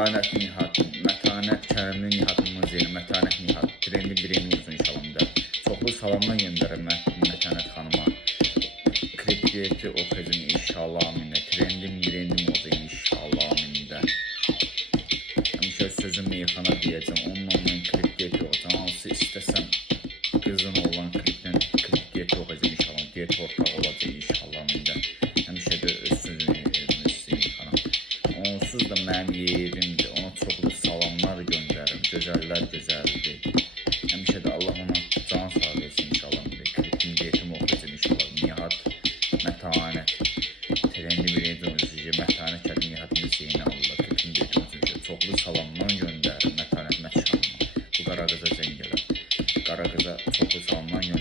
Mətanət Nihat, Mətanət Kərimli Nihatımın Zeyni, Mətanət Nihat, trendi birini uzun inşallah. Çoxlu salamlar göndərim Mətanət xanıma. Klip diyeti oxuyacağım inşallah amində. Trendim olacaq inşallah amində. Həmişə sözüm Meyxana deyəcəm, onunla klip diyeti olacaq. Hansı istəsəm qızın olan klip diyeti oxuyacağım inşallah. Diyet ortaq olacaq inşallah amində. Həmişə də öz sözümü Meyxana. Onsuz da mənim yerimdir. Ona çoxlu salamlar göndərim. Gözəllər gözəldir. Həmişə də Allah ona can sağ versin inşallah. Klipin diyetimi oxuyacağım inşallah. Nihat, Mətanət. Trendi birinci özücə Mətanət Kərim Nihatımın Zeyni Allah. Klipin diyetimi özücə çoxlu salamlar göndərim Mətanət Məşanıma. Bu qara qıza zəng gələr. Qara qıza çoxlu salamlar göndərim.